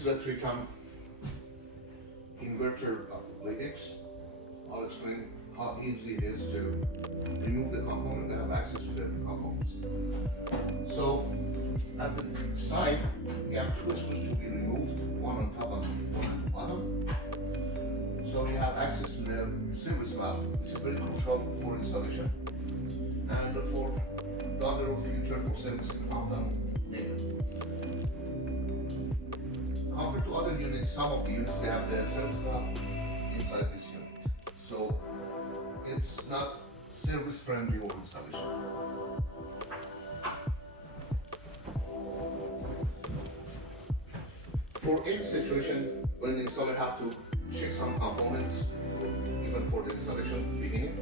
This is a 3-cam inverter of the Bladex. I'll explain how easy it is to remove the component and have access to the components. So at the side, we have 2 screws to be removed, one on top and one on the bottom. So we have access to the service valve, which is very crucial for installation and for the other future for servicing compound later. Compared to other units, some of the units they have the service valve inside this unit. So it's not service friendly or installation friendly. For any situation when the installer have to check some components, even for the installation beginning,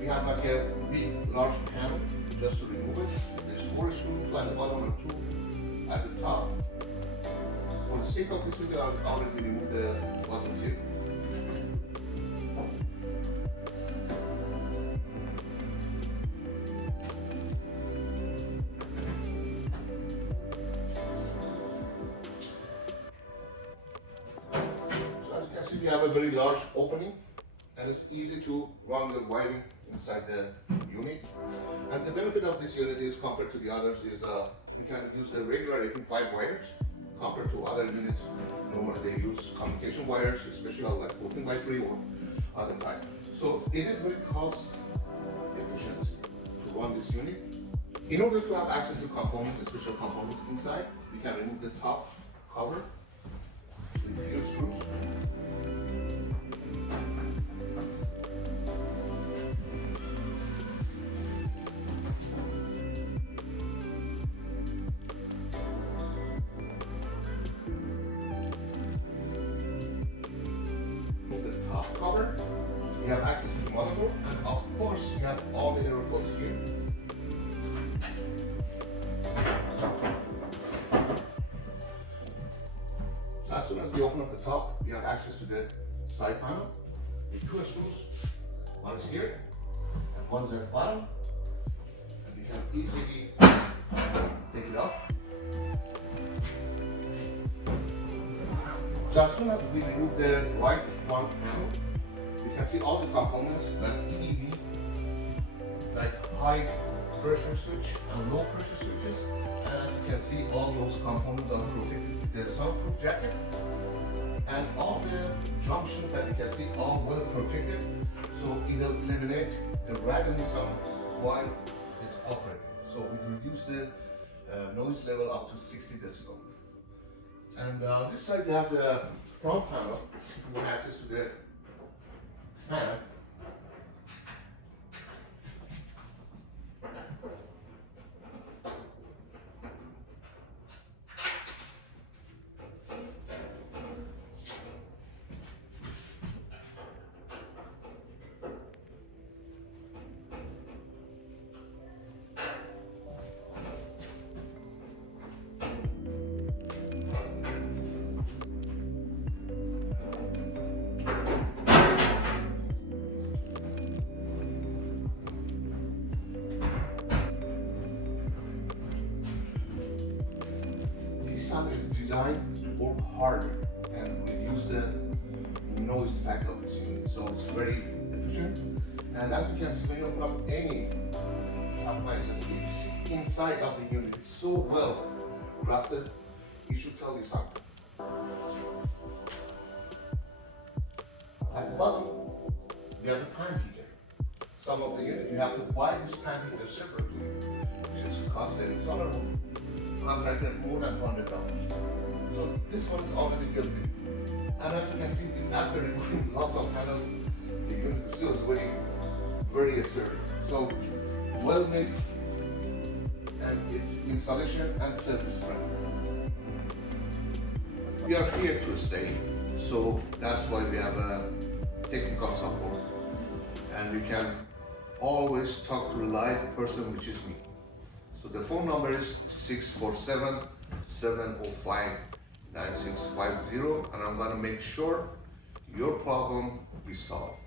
we have like a big large panel just to remove it. There's 4 screws, 2 at the bottom and 2 at the top. For the sake of this video, I've already removed the bottom tip. So as you can see, we have a very large opening and it's easy to run the wiring inside the unit. And the benefit of this unit is compared to the others is we can use the regular 18.5 wires compared to other units. Normally they use communication wires, especially like 14x3 or other type. So it is very cost efficiency to run this unit. In order to have access to components, special components inside, we can remove the top cover with few screws. Cover, we have access to the motherboard, and of course we have all the error codes here. So as soon as we open up the top, we have access to the side panel with 2 screws. One is here, and one is at the bottom, and we can easily take it off. So as soon as we remove the right front panel, we can see all the components like EV, like high pressure switch and low pressure switches. And as you can see, all those components are protected with the soundproof jacket. And all the junctions that you can see are well protected. So it will eliminate the rattling sound while it's operating. So we reduce the noise level up to 60 decibel. And this side we have the front panel. If you want access to the fan, is designed to work harder and reduce the noise factor of this unit, so it's very efficient. And as you can see, when you open up any appliances, if you see inside of the unit, it's so well crafted, it should tell you something. At the bottom, we have a pan heater. Some of the unit you have to buy this pan heater separately, which is cost the installer contracted more than $100. So this one is already built in. And as you can see, after removing lots of panels, the unit still is very sturdy. So well made, and it's installation and service friendly. We are here to stay, so that's why we have a technical support, and you can always talk to a live person, which is me. So the phone number is 647-705-9650, and I'm gonna make sure your problem be solved.